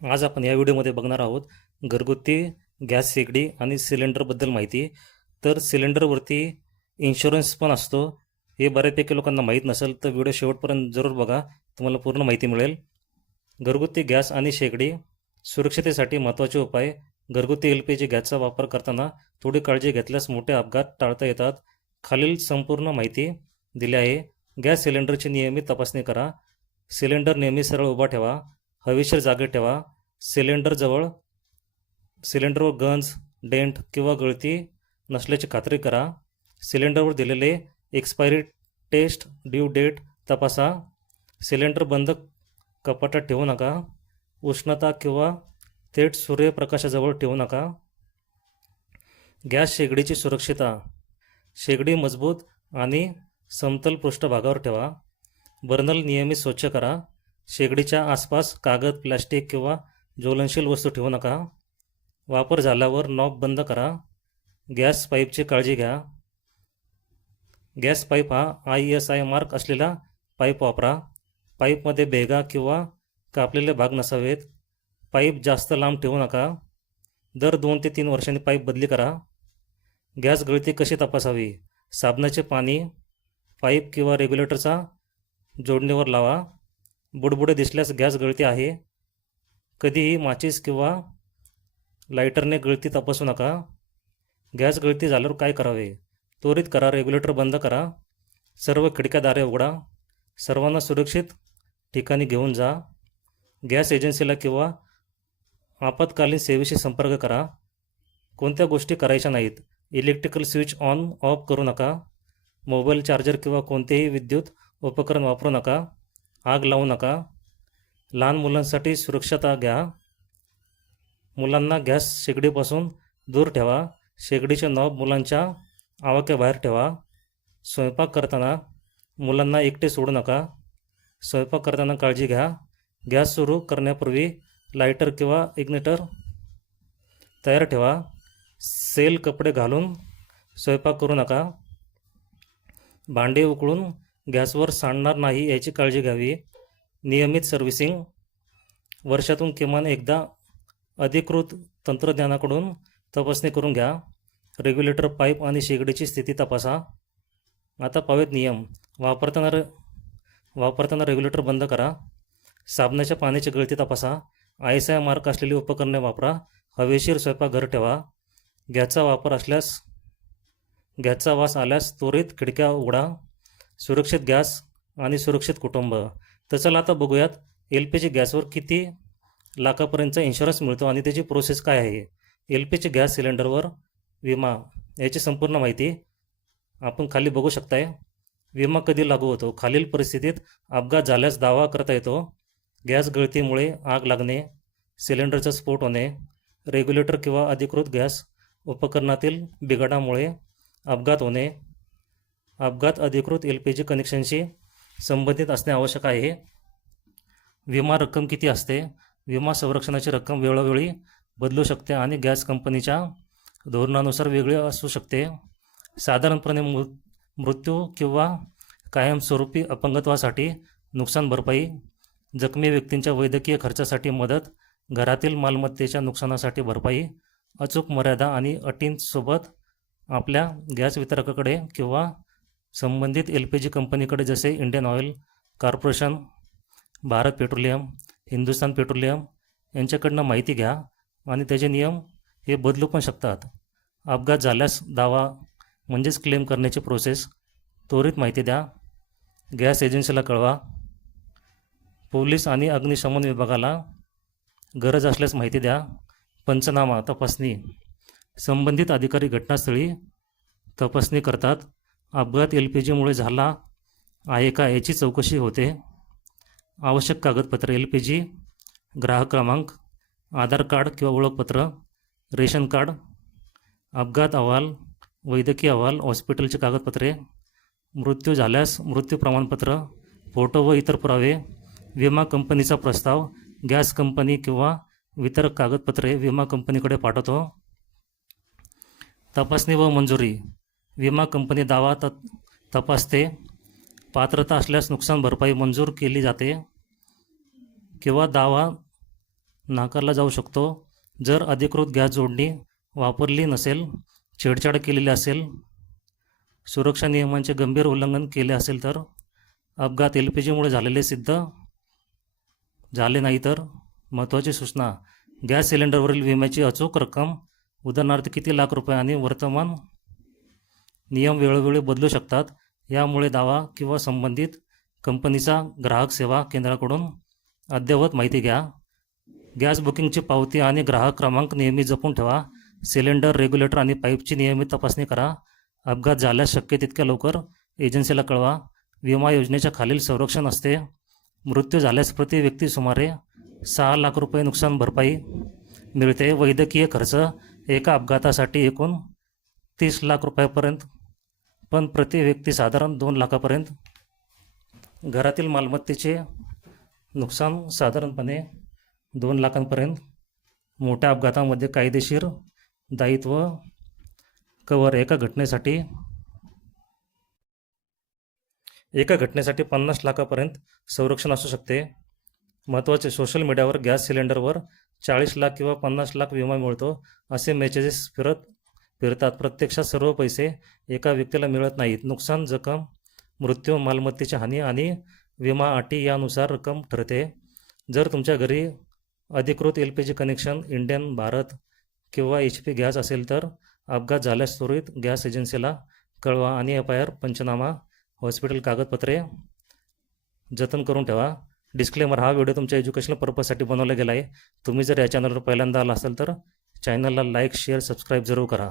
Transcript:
आज आपण या व्हिडिओमध्ये बघणार आहोत घरगुती गॅस शेगडी आणि सिलेंडरबद्दल माहिती. तर सिलेंडरवरती इन्शुरन्स पण असतो, हे बऱ्यापैकी लोकांना माहीत नसेल, तर व्हिडिओ शेवटपर्यंत जरूर बघा, तुम्हाला पूर्ण माहिती मिळेल. घरगुती गॅस आणि शेगडी सुरक्षितेसाठी महत्त्वाचे उपाय. घरगुती LPG गॅसचा वापर करताना थोडी काळजी घेतल्यास मोठे अपघात टाळता येतात. खालील संपूर्ण माहिती दिली आहे. गॅस सिलेंडरची नियमित तपासणी करा. सिलेंडर नेहमी सरळ उभा ठेवा, हवेशीर जागी ठेवा. सिलेंडरवर गंज, डेंट किंवा गळती नसल्याची खात्री करा. सिलेंडरवर दिलेले एक्सपायरी टेस्ट ड्यू डेट तपासा. सिलेंडर बंद कपाटात ठेवू नका. उष्णता किंवा थेट सूर्यप्रकाशाजवळ ठेवू नका. गॅस शेगडीची सुरक्षिता. शेगडी मजबूत आणि समतल पृष्ठभागावर ठेवा. बर्नल नियमित स्वच्छ करा. शेगडीच्या आसपास कागद, प्लॅस्टिक किंवा ज्वलनशील वस्तू ठेवू नका. वापर झाल्यावर नॉब बंद करा. गॅस पाईपची काळजी घ्या. गॅस पाईप हा ISI मार्क असलेला पाईप वापरा. पाईपमध्ये भेगा किंवा कापलेले भाग नसावेत. पाईप जास्त लांब ठेवू नका. दर 2 ते 3 वर्षांनी पाईप बदली करा. गॅस गळती कशी तपासावी. साबणाचे पाणी पाईप किंवा रेग्युलेटरचा जोडणीवर लावा. बुडबुडे दिसल्यास गॅस गळती आहे. कधीही माचीस किंवा लायटरने गळती तपासू नका. गॅस गळती झाल्यावर काय करावे. त्वरित करा, रेग्युलेटर बंद करा. सर्व खिडक्या दारे उघडा. सर्वांना सुरक्षित ठिकाणी घेऊन जा. गॅस एजन्सीला किंवा आपत्कालीन सेवेशी संपर्क करा. कोणत्या गोष्टी करायच्या नाहीत. इलेक्ट्रिकल स्विच ऑन ऑफ करू नका. मोबाईल चार्जर किंवा कोणतेही विद्युत उपकरण वापरू नका. आग लावू नका. लहान मुलांसाठी सुरक्षता घ्या. मुलांना गॅस शेगडीपासून दूर ठेवा. शेगडीचे नॉब मुलांच्या आवाक्याबाहेर ठेवा. स्वयंपाक करताना मुलांना एकटे सोडू नका. स्वयंपाक करताना काळजी घ्या. गॅस सुरू करण्यापूर्वी लायटर किंवा इग्निटर तयार ठेवा. सेल कपडे घालून स्वयंपाक करू नका. भांडे उकळून गॅसवर सांडणार नाही याची काळजी घ्यावी. नियमित सर्व्हिसिंग. वर्षातून किमान एकदा अधिकृत तंत्रज्ञानाकडून तपासणी करून घ्या. रेग्युलेटर, पाईप आणि शेगडीची स्थिती तपासा. आता पाहूयात नियम. वापरताना रेग्युलेटर बंद करा. साबणाच्या पाण्याची गळती तपासा. ISI मार्क असलेली उपकरणे वापरा. हवेशीर स्वयंपाकघर ठेवा. गॅसचा वास आल्यास त्वरित खिडक्या उघडा. सुरक्षित गॅस आणि सुरक्षित कुटुंब. तर चला आता बघूयात LPG गॅसवर किती लाखापर्यंतचा इन्शुरन्स मिळतो आणि त्याची प्रोसेस काय आहे. LPG गॅस सिलेंडरवर विमा, याची संपूर्ण माहिती आपण खाली बघू शकताय. विमा कधी लागू होतो. खालील परिस्थितीत अपघात झाल्यास दावा करता येतो. गॅस गळतीमुळे आग लागणे, सिलेंडरचा स्फोट होणे, रेग्युलेटर किंवा अधिकृत गॅस उपकरणातील बिघाडामुळे अपघात होणे. अपघात अधिकृत LPG कनेक्शनशी संबंधित असणे आवश्यक आहे. विमा रक्कम किती असते. विमा संरक्षणाची रक्कम वेळोवेळी बदलू शकते आणि गॅस कंपनीच्या धोरणानुसार वेगळी असू शकते. साधारणपणे मृत्यू किंवा कायमस्वरूपी अपंगत्वासाठी नुकसान भरपाई, जखमी व्यक्तींच्या वैद्यकीय खर्चासाठी मदत, घरातील मालमत्तेच्या नुकसानासाठी भरपाई. अचूक मर्यादा आणि अटींसोबत आपल्या गॅस वितरकाकडे किंवा संबंधित LPG कंपनीकडे जसे Indian oil corporation, Bharat petroleum, Hindustan petroleum यांच्याकडनं माहिती घ्या आणि त्याचे नियम हे बदलू पण शकतात. अपघात झाल्यास दावा म्हणजेच क्लेम करण्याची प्रोसेस. त्वरित माहिती द्या. गॅस एजन्सीला कळवा. पोलीस आणि अग्निशमन विभागाला गरज असल्यास माहिती द्या. पंचनामा तपासणी. संबंधित अधिकारी घटनास्थळी तपासणी करतात. अपघात LPGमुळे झाला आहे का याची चौकशी होते. आवश्यक कागदपत्रे. LPG ग्राहक क्रमांक, आधार कार्ड किंवा ओळखपत्र, रेशन कार्ड, अपघात अहवाल, वैद्यकीय अहवाल, हॉस्पिटलची कागदपत्रे, मृत्यू झाल्यास मृत्यू प्रमाणपत्र, फोटो व इतर पुरावे, विमा कंपनीचा प्रस्ताव. गॅस कंपनी किंवा वितरक कागदपत्रे विमा कंपनीकडे पाठवतो. तपासणी व मंजुरी. विमा कंपनी दावा तपासते. पात्रता असल्यास नुकसान भरपाई मंजूर केली जाते किंवा दावा नाकारला जाऊ शकतो जर अधिकृत गॅस जोडणी वापरली नसेल, छेडछाड केलेली असेल, सुरक्षा नियमांचे गंभीर उल्लंघन केले असेल तर, अपघात LPGमुळे झालेले सिद्ध झाले नाही तर. महत्त्वाची सूचना: गॅस सिलेंडरवरील विम्याची अचूक रक्कम, उदाहरणार्थ किती लाख रुपये आणि वर्तमान नियम वेळोवेळी बदलू शकतात. यामुळे दावा किंवा संबंधित कंपनीचा ग्राहक सेवा केंद्राकडून अद्ययावत माहिती घ्या. गॅस बुकिंगची पावती आणि ग्राहक क्रमांक नेहमी जपून ठेवा. सिलेंडर, रेग्युलेटर आणि पाईपची नियमित तपासणी करा. अपघात झाल्यास शक्य तितक्या लवकर एजन्सीला कळवा. विमा योजनेच्या खालील संरक्षण असते: मृत्यू झाल्यास प्रति व्यक्ती सुमारे 6 लाख रुपये नुकसान भरपाई मिळते. वैद्यकीय खर्च एका अपघातासाठी एकूण 30 लाख रुपयापर्यंत, पण प्रति व्यक्ती साधारण 2 लाखापर्यंत. घरातील मालमत्तेचे नुकसान साधारणपणे 2 लाखांपर्यंत. मोठ्या अपघातामध्ये कायदेशीर दायित्व कव्हर एका घटनेसाठी 50 लाखापर्यंत संरक्षण असू शकते. महत्त्वाचे: सोशल मीडियावर गॅस सिलेंडरवर 40 लाख किंवा 50 लाख विमा मिळतो असे मेसेजेस फिरतात. प्रत्यक्षात सर्व पैसे एका व्यक्तीला मिळत नाहीत. नुकसान, जखम, मृत्यू, मालमत्तेची हानी आणि विमा अटी यानुसार रक्कम ठरते. जर तुमच्या घरी अधिकृत LPG कनेक्शन, इंडियन, भारत किंवा HP गॅस असेल तर अपघात झाल्यास त्वरित गॅस एजन्सीला कळवा आणि FIR, पंचनामा, हॉस्पिटल कागदपत्रे जतन करून ठेवा. डिस्क्लेमर: हा व्हिडिओ तुमच्या एज्युकेशनल पर्पजसाठी बनवला गेला आहे. तुम्ही जर या चॅनलवर पहिल्यांदा आला असाल तर चॅनलला लाईक, शेअर, सबस्क्राईब जरूर करा.